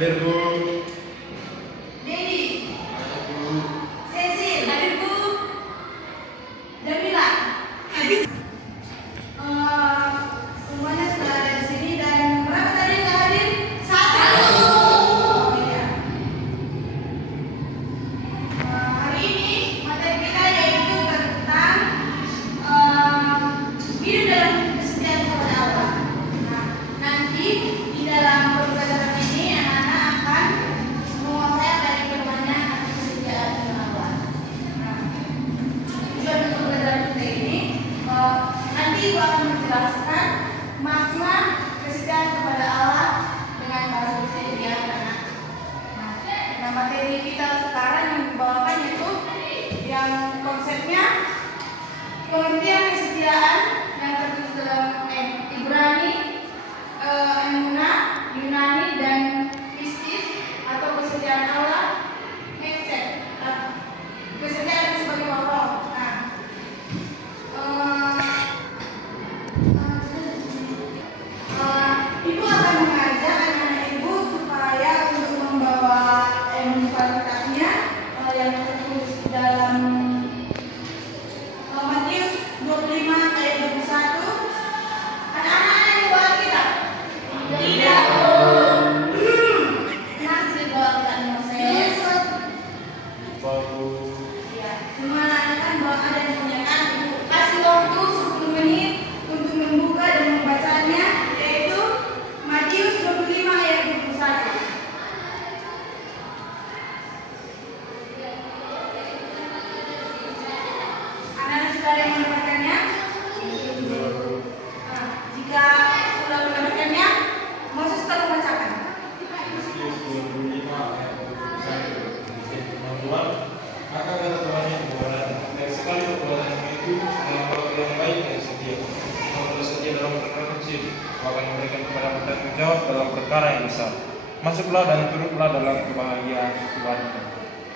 Hadir Bu. Dedi, Hadir Bu. Cecil, hadir Bu. Jamila, hadir. Semuanya sudah ada di sini dan berapa tadi yang hadir? Satu. Oh, iya. Hari ini materi kita yaitu tentang hidup dalam kesetiaan kepada Allah. Nah, nanti di dalam pembelajaran ini anak-anak akan menguasai dari firman-Nya akan kesetiaan kepada Allah. Nah, tujuan untuk pembelajaran kita ini nanti Ibu akan menjelaskan makna kesetiaan kepada Allah dengan bahasa Indonesia anak. Nah, materi kita sekarang yang dibawakan yaitu yang konsepnya pengertian kesetiaan yang tertulis dalam Ibrani, Emunah, Yunani dan Pistis atau kesetiaan Allah, Hesed, kesetiaan sebagai Allah. Nah, Ibu akan mengajak anak-anak Ibu supaya untuk membawa Alkitabnya yang tertulis dalam Matius 25 ayat 21. Anak-anak yang membawa Alkitab? Tidak. Nah, sudah bawa Alkitab Moses? Baru. Ya, semua anak-anak kan bawa ada yang punya kan? Ibu kasih waktu 10 menit untuk membuka dan membacanya, yaitu Matius 25 ayat 21. Anak-anak sudah ada yang mendapatkannya? Nah, jika sudah mendapatkannya, Moses telah membacakan. Matius 25 ayat 21. Firman Tuhan, maka kata Tuhan yang kebenaran, baik sekali perbuatanmu itu dalam waktu yang baik dan setia. Kau telah setia dalam perkara kecil, kau akan memberikan kepada bertanggung jawab dalam perkara yang besar. Masuklah dan turutlah dalam kebahagiaan Tuhan.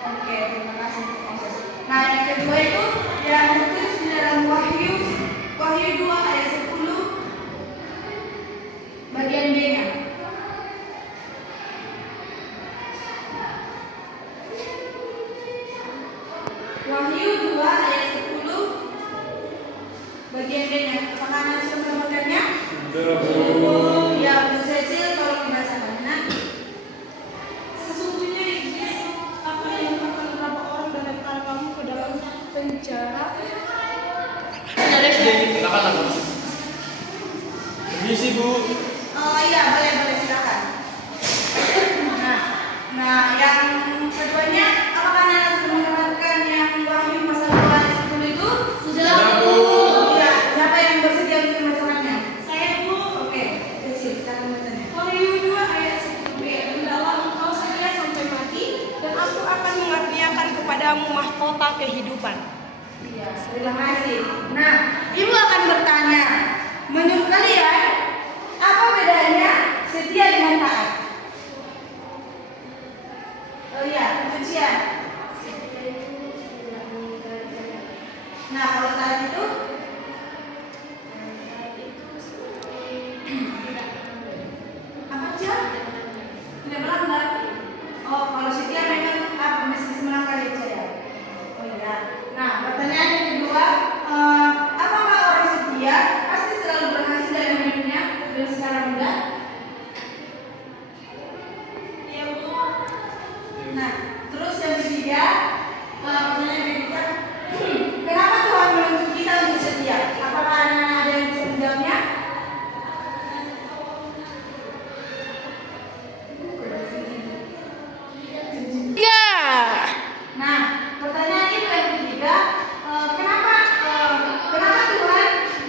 Oke, terima kasih Moses. Nah, yang kedua itu yang tertulis di dalam Wahyu 2 ayat 10 bagian B-nya. Wahyu 2 ayat 10 bagian B-nya. Apakah Anda sudah mendapatkannya? Ya, untuk Cecil tolong dibacakan. Nah, Sesungguhnya iblis akan melemparkan beberapa orang dari antara kamu ke dalam penjara. Permisi Bu. oh iya, boleh silakan. Nah, yang keduanya, apakah Anda sudah mendapatkan yang Wahyu pasal 2 ayat 10 itu? Sudah, Bu. Iya, siapa yang bersedia untuk membacakannya? Saya Bu. Oke, Cecil, silakan membacanya. Wahyu 2 ayat 10b. Hendaklah engkau setia sampai mati, dan aku akan mengaruniakan kepadamu mahkota kehidupan. Iya, terima kasih. Nah, Ibu akan bertanya, menurut kalian apa bedanya setia dengan taat? Oh iya, kebencian. Nah, kalau taat itu apa aja? Tidak melanggar. Oh, kalau setia memang apa? Mesti melanggar ya saya. Oh iya. Nah, pertanyaan yang kedua, apakah orang setia pasti selalu berhasil dalam hidupnya dan secara mudah? Iya Bu. Nah, terus yang ketiga, pertanyaan yang ketiga, kenapa Tuhan menuntut kita untuk setia? Apakah anak-anak ada yang bisa menjawabnya? Nah, pertanyaan itu yang ketiga, kenapa Tuhan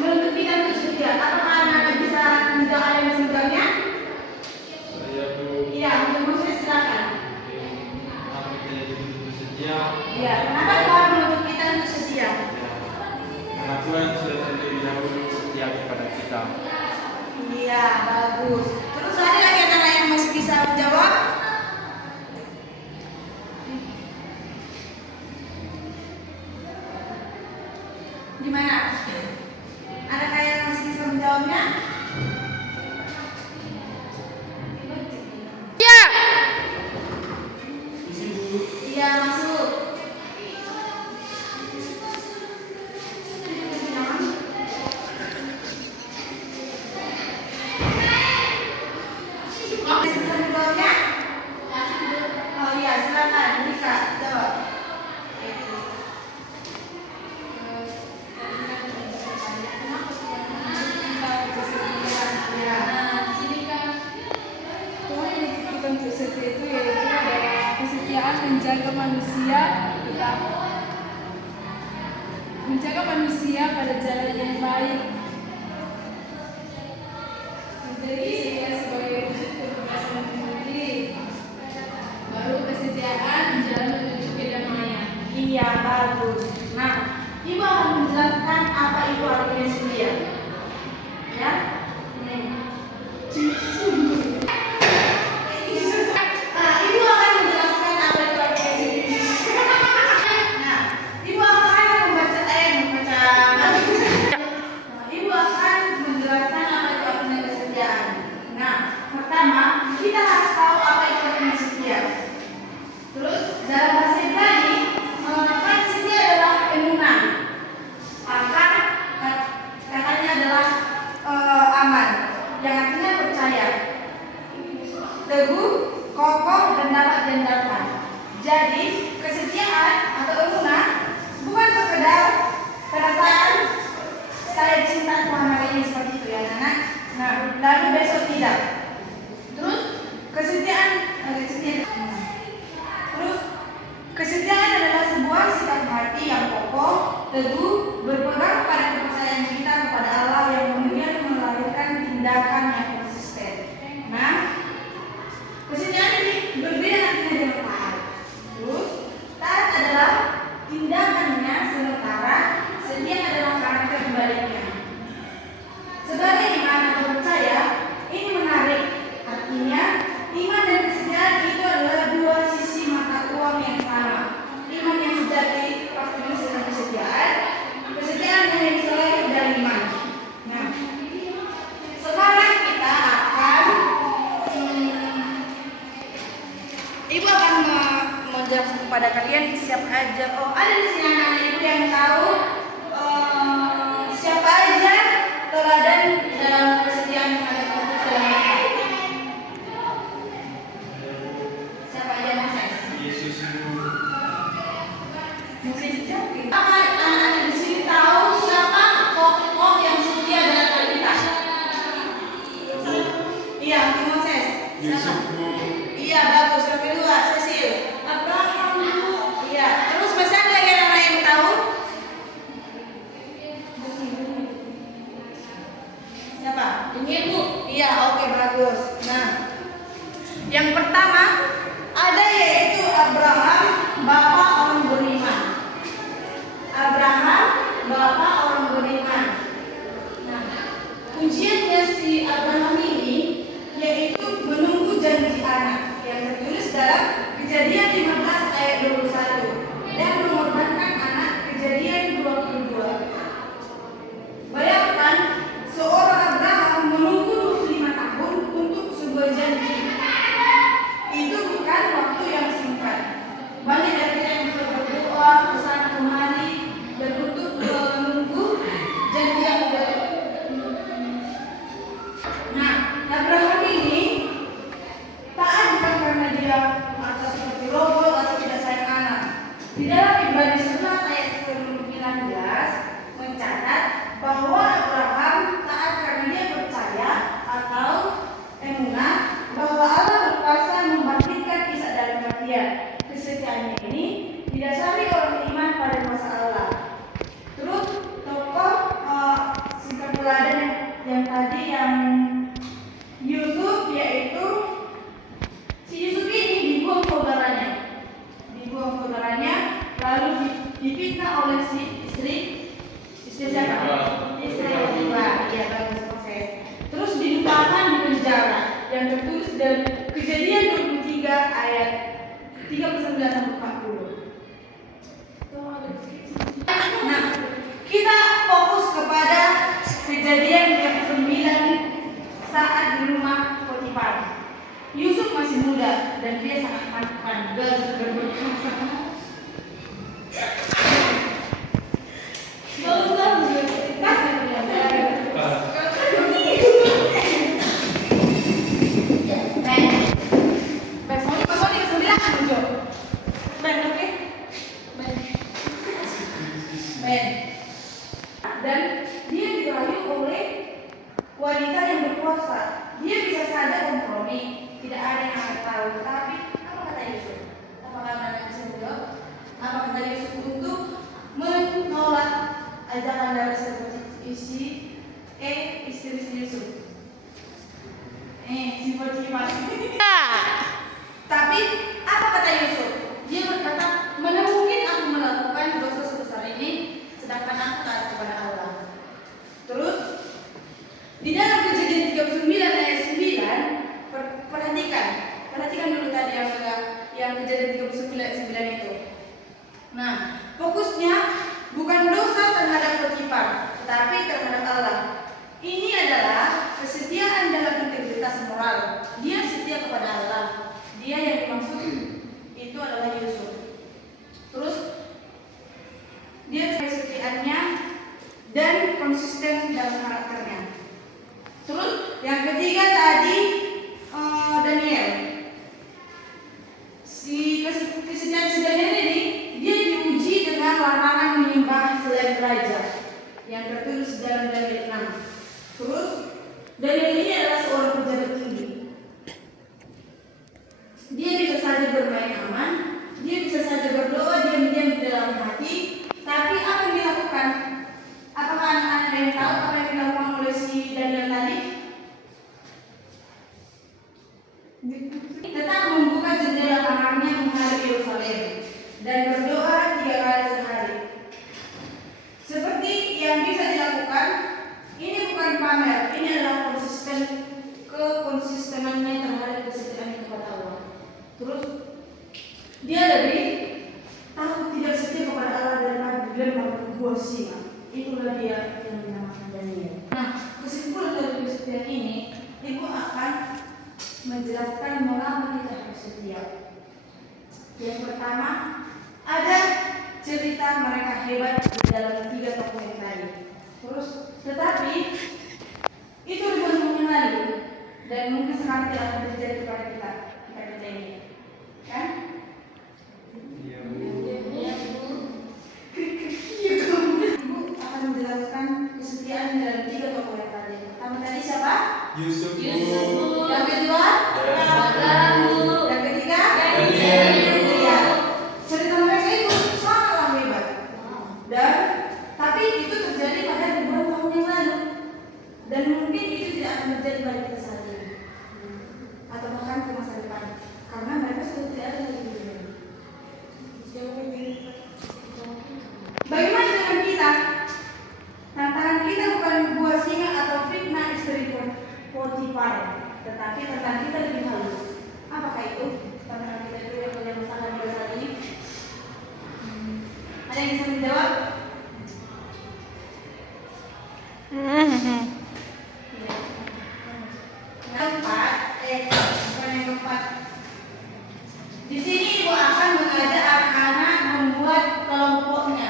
menuntut kita untuk setia? Apakah anak-anak bisa menjawab, ada yang bisa menjawabnya? Saya Bu. Iya, untuk Moses silakan. Kenapa kita dituntut setia? Iya, kenapa Tuhan menuntut kita untuk setia? Karena Tuhan sudah terlebih dahulu setia kepada kita. Iya, bagus. Terus ada lagi anak-anak yang masih bisa menjawab? Gimana? Adakah yang masih bisa menjawabnya? Ya. manusia pada jalan yang baik. Menjadi setia sebagai wujud kebebasan diri. Baru kesetiaan jalan menuju kedamaian. Iya, bagus. Nah, Ibu akan menjelaskan apa itu artinya setia. Ya? Nah, Ibu akan menjelaskan apa itu artinya setia. Nah, Ibu akan membaca Ibu akan menjelaskan apa itu artinya kesetiaan. Nah, pertama, kita harus tahu apa itu artinya setia. Terus, dalam bahasa Ibrani, kan setia adalah emunah. Katanya adalah aman, yang artinya percaya, teguh, kokoh, dan dapat diandalkan. Jadi, kesetiaan atau emunah bukan sekedar perasaan saya cinta Tuhan hari ini seperti itu ya anak. Nah, lalu besok tidak. Terus kesetiaan adalah sebuah sikap hati yang kokoh, teguh, berpegang pada kepercayaan kita kepada Allah yang kemudian melahirkan tindakan yang konsisten. Nah, kesetiaan ini berbeda artinya dengan taat. Terus, taat adalah tindakannya, sementara setia adalah karakter baliknya. Sebagai iman atau percaya, ini menarik. Artinya, iman dan kesetiaan itu adalah dua sisi mata uang yang sama. Iman yang sejati pasti menghasilkan kesetiaan. Kesetiaan hanya bisa lahir dari iman. Nah, sekarang kita akan Ibu akan menjelaskan kepada kalian siapa aja. Oh, ada di sini anak-anak Ibu yang tahu siapa aja teladan dalam kesetiaan yang ada dalam Alkitab. Siapa aja Moses? Yesus itu Moses dijawabin. Apa anak-anak di sini tahu siapa tokoh yang setia dalam Alkitab? Iya, Moses. Yusuf Siapa? Bu. Iya, bagus. Yang kedua, Cecil. Abraham, Bu. Iya. Terus masih ada lagi anak yang tahu? Siapa? Ini Bu. Iya, oke, bagus. Nah, yang pertama ada yaitu Abraham, bapak orang beriman. Abraham, bapak orang beriman. Nah, kunciannya si Abraham ini yaitu menunggu janji anak yang tertulis dalam Kejadian 15 ayat 21 dan mengorbankan anak Kejadian 22. Bayangkan seorang Abraham menunggu 25 tahun untuk sebuah janji. Itu bukan waktu yang singkat. Banyak dari kita yang sudah berdoa kesana kemari dan untuk menunggu janji yang sudah. Nah, Abraham ini taat bukan karena dia atau seperti robot atau tidak sayang anak. Di dalam Ibrani 11 ayat 19 mencatat bahwa Abraham taat karena dia percaya atau emunah bahwa Allah berkuasa membangkitkan Ishak dari kematian. Kesetiaannya ini didasari oleh iman pada kuasa Allah. Terus tokoh singkat teladan yang tadi yang Yusuf, yaitu si Yusuf ini dibuang saudaranya, lalu difitnah oleh si istri siapa? Istri Potifar. Iya, bagus proses. Terus dilupakan di penjara yang tertulis dalam Kejadian 23 ayat 39 sampai 40. Nah, kita fokus kepada Kejadian 39 saat di rumah Potifar. Yusuf masih muda dan dia sangat pandai berkuasa. Dan dia dirayu oleh wanita yang berkuasa. Dia bisa saja kompromi, tidak ada yang akan tahu. Tapi apa kata Yusuf? Apakah kata Yusuf untuk menolak ajakan dari isi istri Yusuf. Si Potifar. Tapi apa kata Yusuf? Dia berkata, mana mungkin aku melakukan dosa sebesar ini sedangkan aku taat kepada Allah. Terus di dalam Kejadian 39 ayat 9, perhatikan dulu tadi yang Kejadian 39 ayat 9 itu. Nah, fokusnya bukan dosa terhadap Potifar, tetapi terhadap Allah. Ini adalah kesetiaan dalam integritas moral. Dia setia kepada Allah. Dia yang dimaksud itu adalah Yusuf. Terus dia kesetiaannya dan konsisten dalam karakternya. Terus yang ketiga tadi Daniel. Kesetiaan si Daniel ini dia diuji dengan larangan menyembah selain raja yang tertulis dalam Daniel 6. Terus Daniel ini adalah seorang pejabat tinggi. Dia bisa saja bermain aman, dia bisa saja berdoa diam-diam di dalam hati, tapi apa yang dilakukan? Apakah anak-anak yang tahu apa yang dilakukan oleh si Daniel tadi? Tetap membuka jendela kamarnya menghadap Yerusalem dan berdoa 3 kali sehari. Seperti yang bisa dilakukan, ini bukan pamer, ini adalah kekonsistenannya terhadap kesetiaan kepada Allah. Terus dia lebih tahu tidak setia kepada Allah daripada dilempar buah singa. Itulah dia yang dinamakan Daniel. Nah, kesimpulan dari kesetiaan ini, ibu akan menjelaskan mengapa kita harus setia. Yang pertama, ada cerita mereka hebat di dalam 3 tokoh yang tadi. Terus, tetapi itu ribuan tahun yang lalu dan mungkin sekarang tidak akan terjadi kepada kita ini, kan? Iya bu. Ibu akan menjelaskan kesetiaan dalam 3 tokoh yang tadi. Pertama tadi siapa? Yusuf. Yang kedua? Yang ketiga? Daniel. Cerita mereka itu sangatlah hebat. Dan tapi itu terjadi pada ribuan tahun yang lalu. Dan mungkin itu tidak akan terjadi pada kita saat ini. Atau bahkan ke masa depan. Karena mereka sudah tidak ada lagi di dunia. Bagaimana dengan kita? Tantangan kita bukan buah singa atau fitnah istri Potifar, tetapi tantangan kita lebih halus. Apakah itu? Tantangan kita itu yang boleh masalah pada saat ini? Ada yang bisa menjawab? Yang keempat. Di sini ibu akan mengajak anak-anak membuat kelompoknya.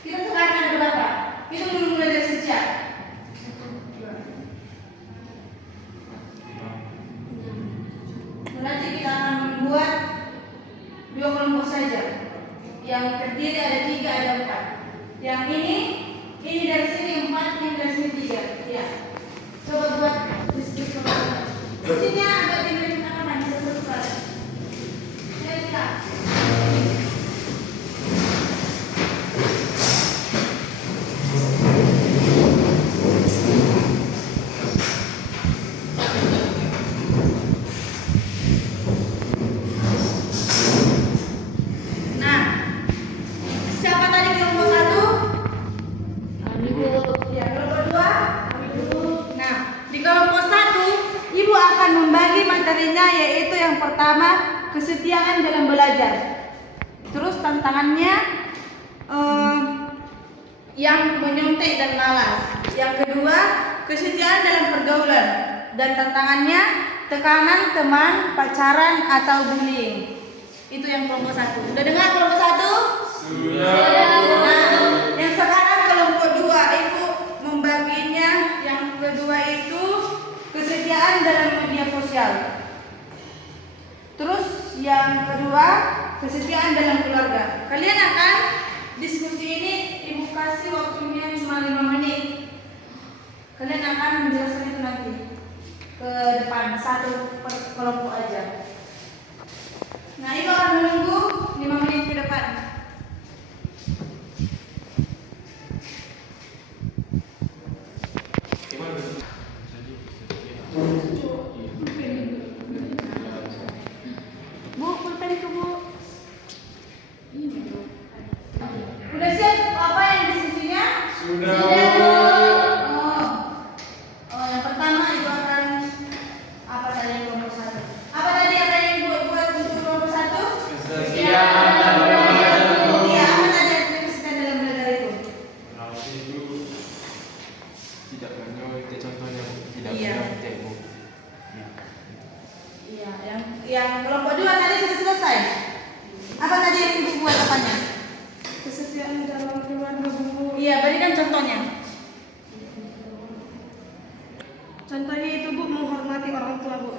Kita sekarang ada berapa? Itu belum belajar sejak. Nanti kita akan membuat 2 kelompok saja. Yang terdiri ada 3, ada 4. Yang ini dari sini 4, ini dari sini 3. Ya. Coba buat diskusi. Sini agak diberi tekanan sesuatu kali. Nah, siapa tadi kelompok 1? Ya, kelompok 2? Nah, di kelompok 1 ibu akan membagi materinya, yaitu yang pertama kesetiaan dalam belajar. Terus tantangannya yang menyontek dan malas. Yang kedua kesetiaan dalam pergaulan dan tantangannya tekanan teman, pacaran atau bullying. Itu yang kelompok 1. Sudah dengar kelompok 1? Sudah. Nah, yang sekarang kelompok 2 ibu membaginya. Yang kedua itu kesetiaan dalam media sosial. Terus yang kedua kesetiaan dalam keluarga. Kalian akan diskusi ini, ibu kasih waktunya cuma 5 menit. Kalian akan menjelaskan itu nanti ke depan, 1 per kelompok aja. Nah, ibu akan menunggu 5 menit ke depan. Bu, pulpen itu Bu. Udah siap apa yang di sisinya? Sudah. Oh, yang pertama Ibu akan apa tadi yang nomor 1? Apa tadi apa yang Ibu buat untuk nomor 1? Kesetiaan dalam belajar itu. Iya, apa tadi artinya kesetiaan dalam belajar itu? Berarti itu tidak menyoal contohnya tidak Iya. menyoal tempo. Iya, yang kelompok 2 tadi sudah selesai. Apa tadi yang Ibu buat apanya? Kesetiaan dalam keluarga Bu. Iya, berikan contohnya. Contohnya itu Bu, menghormati orang tua Bu.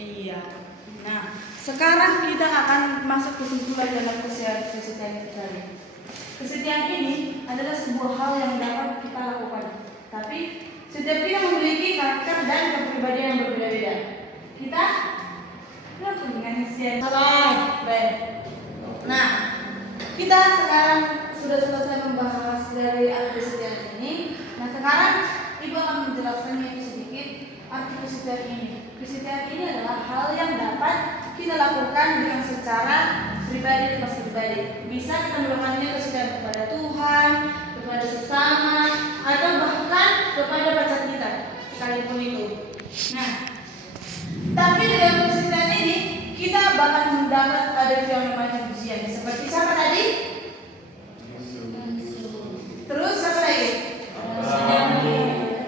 Iya. Nah, sekarang kita akan masuk kesimpulan dalam kesetiaan itu tadi. Kesetiaan ini adalah sebuah hal yang dapat kita lakukan. Tapi setiap kita memiliki karakter dan kepribadian yang berbeda-beda. Kita dengan kesetiaan. Salah, baik. Nah, kita sekarang sudah selesai membahas dari arti kesetiaan ini. Nah, sekarang Ibu akan menjelaskannya itu sedikit arti kesetiaan ini. Kesetiaan ini adalah hal yang dapat kita lakukan dengan secara pribadi lepas pribadi. Bisa kita melakukannya kesetiaan kepada Tuhan, kepada sesama, atau bahkan kepada pacar kita, sekalipun itu. Nah, tapi dengan kesetiaan ini kita bakal mendapat ada yang namanya ujian. Seperti siapa tadi? Terus siapa lagi?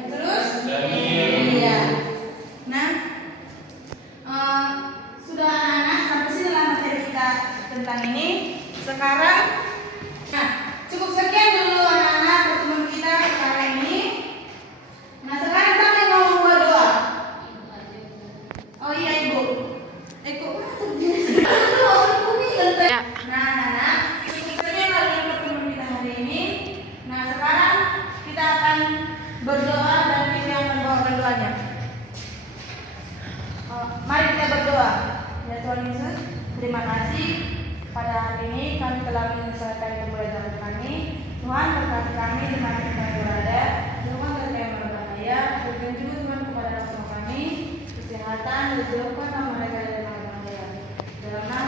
Terus? Daniel. Iya. Nah, sudah anak-anak sampai sini lah materi kita tentang ini. Sekarang, nah cukup sekian dulu anak-anak pertemuan kita sekarang ini. Nah sekarang kita mau membuat doa. Oh iya Ibu. Kok Ya. Nah anak-anak cukup sekian lagi pertemuan kita hari ini. Nah sekarang kita akan berdoa dan Ibu yang membawakan doanya. Mari kita berdoa. Ya Tuhan Yesus, terima kasih pada hari ini kami telah menyelesaikan pembelajaran kami. Tuhan berkati kami di mana kita berada. Tuhan dari yang berbahaya. Berikan juga Tuhan kepada semua kami kesehatan dan jauhkan nama mereka dari yang berbahaya. Dalam nama